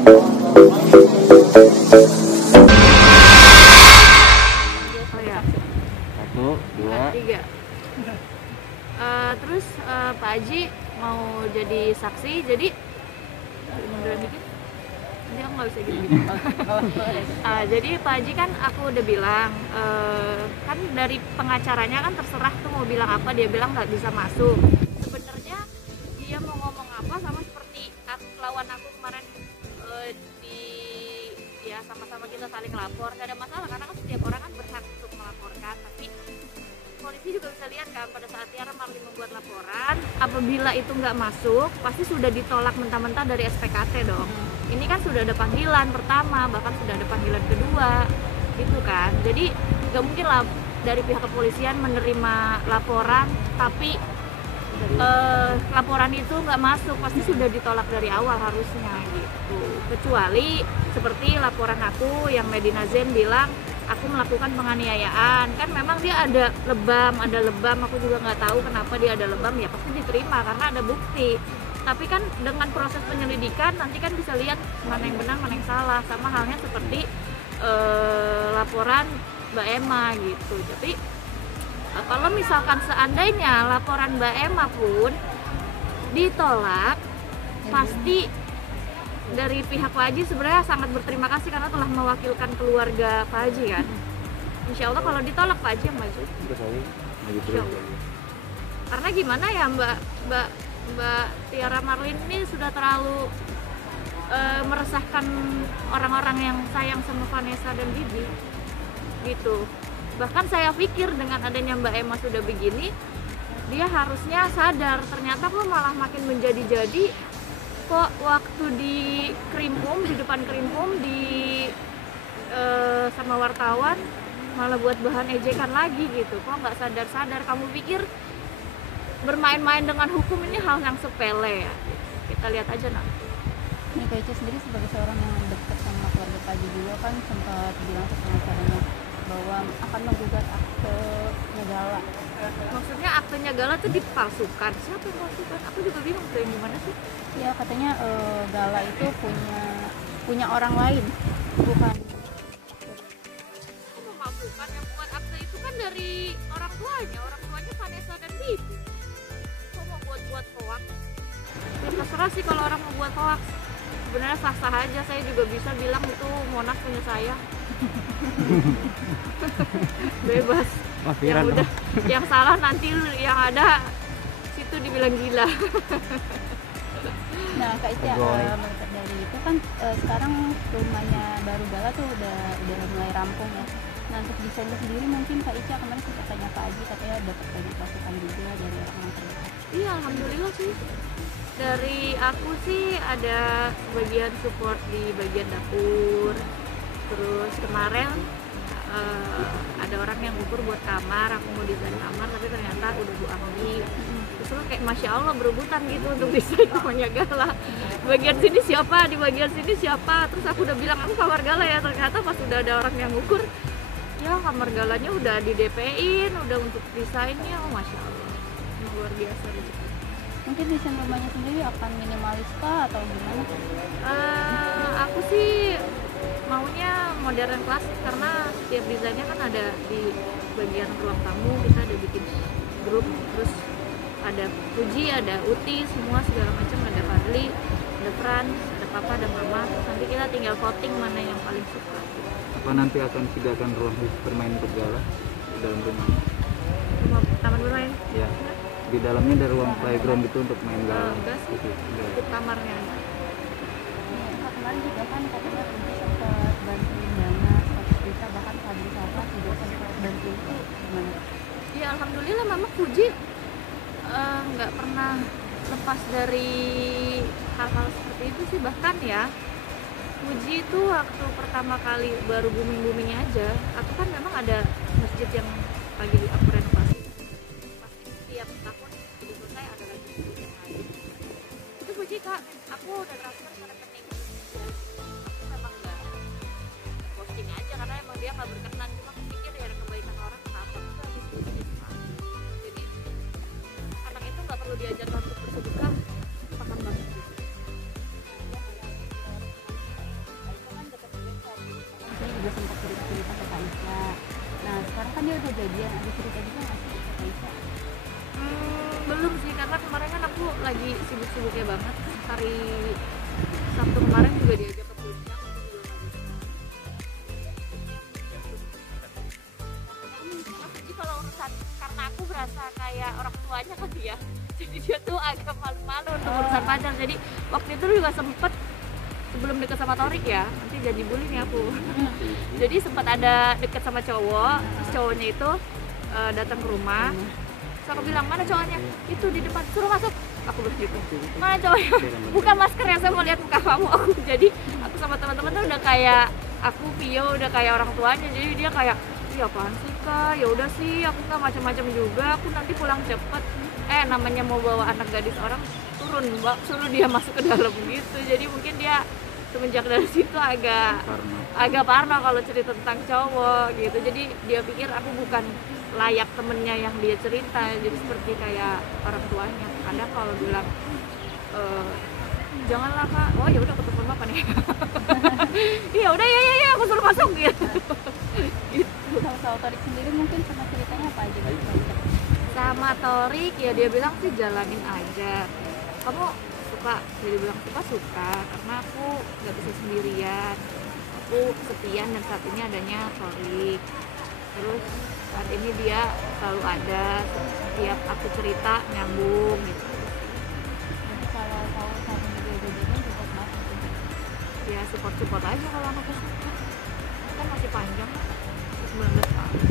Satu, dua, tiga. Terus Pak Haji mau jadi saksi, jadi munduran dikit. Nanti aku nggak bisa gitu. Jadi Pak Haji kan aku udah bilang, kan dari pengacaranya kan terserah tuh mau bilang apa, dia bilang nggak bisa masuk. Sebenarnya dia mau ngomong apa sama seperti lawan aku kemarin, ya sama-sama kita saling lapor, nggak ada masalah karena kan setiap orang kan berhak untuk melaporkan, tapi polisi juga bisa lihat kan pada saat Tiara Marlin membuat laporan, apabila itu nggak masuk pasti sudah ditolak mentah-mentah dari SPKT dong. Ini kan sudah ada panggilan pertama, bahkan sudah ada panggilan kedua gitu kan, jadi nggak mungkin lah dari pihak kepolisian menerima laporan tapi laporan itu nggak masuk, pasti sudah ditolak dari awal harusnya gitu. Kecuali seperti laporan aku yang Medina Zain bilang aku melakukan penganiayaan, kan memang dia ada lebam, aku juga nggak tahu kenapa dia ada lebam, ya pasti diterima karena ada bukti. Tapi kan dengan proses penyelidikan nanti kan bisa lihat mana yang benar mana yang salah, sama halnya seperti laporan Mbak Emma gitu. Jadi kalau misalkan seandainya laporan Mbak Emma pun ditolak, pasti dari pihak Pak Haji sebenarnya sangat berterima kasih karena telah mewakilkan keluarga Pak Haji kan. Insya Allah kalau ditolak Pak Haji yang maju. Insya Allah. Karena gimana ya Mbak Tiara Marlin ini sudah terlalu meresahkan orang-orang yang sayang sama Vanessa dan Bibi gitu. Bahkan saya pikir dengan adanya Mbak Emma sudah begini, dia harusnya sadar, ternyata kok malah makin menjadi-jadi. Kok waktu di Krimpum, di depan Krimpum, sama wartawan malah buat bahan ejekan lagi gitu. Kok nggak sadar-sadar, kamu pikir bermain-main dengan hukum ini hal yang sepele ya? Kita lihat aja nanti. Ini Kak Ica sendiri sebagai seorang yang dekat sama keluarga Pak Haji juga kan sempat bilang ke pengacaranya bahwa akan menggugat akte Gala. Maksudnya aktenya Gala tuh dipalsukan. Siapa yang palsukan? Aku juga bingung tuh yang gimana sih? Ya katanya Gala itu punya orang lain, bukan. Aku memalsukan, yang buat akte itu kan dari orang tuanya Vanessa dan Bibi. Kok mau buat hoax? Ya terserah sih kalau orang mau buat hoax. Sebenarnya sah-sah aja, saya juga bisa bilang itu Monas punya saya. Bebas. Yang udah yang salah nanti yang ada situ dibilang gila. Nah Kak Ica, dari itu kan sekarang rumahnya baru Gala tuh udah mulai rampung ya. Nah untuk desainnya sendiri mungkin Kak Ica kemarin sempat tanya Pak Haji, katanya dapat banyak masukan juga dari orang terdekat. Iya alhamdulillah sih. Dari aku sih ada bagian support di bagian dapur. Terus kemarin ada orang yang ukur buat kamar, aku mau desain kamar tapi ternyata udah Bu Anggi. Terus kayak Masya Allah berebutan gitu untuk desain rumahnya Gala. Bagian sini siapa, di bagian sini siapa. Terus aku udah bilang aku kamar Gala ya, ternyata pas udah ada orang yang ukur, ya kamar Galanya udah di DP-in, udah untuk desainnya. Oh Masya Allah, luar biasa rezeki. Mungkin desain rumahnya sendiri akan minimalis kah atau gimana? Aku sih maunya modern klasik karena setiap desainnya kan ada di bagian ruang tamu, kita ada bikin grup, terus ada Puji, ada Uti, semua segala macam, ada Fadli, ada Frans, ada Papa dan Mama. Terus nanti kita tinggal voting mana yang paling suka. Apa nanti akan sediakan ruang bermain untuk Gala di dalam rumah? Rumah taman bermain? Ya. Di dalamnya ada ruang playground gitu untuk main Gala. Enggak sih, cukup kamarnya aja. Kak kemarin juga kan katanya Puji sempat bantuin Dana 100 juta, bahkan Fadli Sarfat juga sempat bantuin, itu gimana? Ya alhamdulillah memang Puji nggak pernah lepas dari hal-hal seperti itu sih. Bahkan ya Puji itu waktu pertama kali baru booming-boomingnya aja, aku kan memang ada masjid yang lagi aku renovasi, pasti setiap tahun itu selesai ada lagi masjid yang lain. Itu Puji Kak, aku udah transfer ke rekening, aku memang nggak posting aja karena emang dia nggak berkenan, cuma aku pikir ya kebaikan orang kenapa enggak diskusi. Jadi anak itu nggak perlu diajarkan untuk bersedekah, paham banget gitu. udah sempat cerita ke Kak Isya. Nah sekarang kan dia udah jadian, ada cerita juga nggak sih ke Kak Isya? Belum sih, karena kemarin kan aku lagi sibuk-sibuknya banget. Hari Sabtu kemarin juga diajak ke puncak, aku juga nggak bisa. Jadi kalau urusan, karena aku berasa kayak orang tuanya kan dia, jadi dia tuh agak malu-malu untuk urusan pacar. Jadi waktu itu juga sempet, sebelum deket sama Torik ya, nanti jadi bully nih aku. Jadi sempat ada deket sama cowok, terus cowoknya itu datang ke rumah. Terus aku bilang, mana cowoknya? Itu di depan, suruh masuk. Aku bilang gitu, mana cowoknya? Buka masker ya, saya mau lihat muka kamu. Jadi aku sama teman-teman tuh udah kayak, aku Vio udah kayak orang tuanya. Jadi dia kayak, iya apaan sih Kak? Ya udah sih, aku nggak macam-macam juga. Aku nanti pulang cepet. Namanya mau bawa anak gadis orang, turun Mbak, suruh dia masuk ke dalam gitu. Jadi mungkin dia semenjak dari situ agak parno kalau cerita tentang cowok gitu. Jadi dia pikir aku bukan layak temennya yang dia cerita, jadi seperti kayak orang tuanya. Kadang kalau bilang janganlah Kak, oh ya udah, aku telepon bapak nih. Iya udah, ya aku suruh masuk gitu. Gitu. Kalau Torik sendiri mungkin sama ceritanya apa aja gitu Kak Isya? Sama Torik ya dia bilang sih jalanin aja. Kamu suka, jadi bilang suka karena aku nggak bisa sendirian, aku kesepian dan saat ini adanya Torik. Terus saat ini dia selalu ada, setiap aku cerita nyambung gitu. Jadi kalau tahu saat ini dia udah jadian support banget gitu. Ya support aja kalau anaknya suka, kan masih panjang kan, 19 tahun.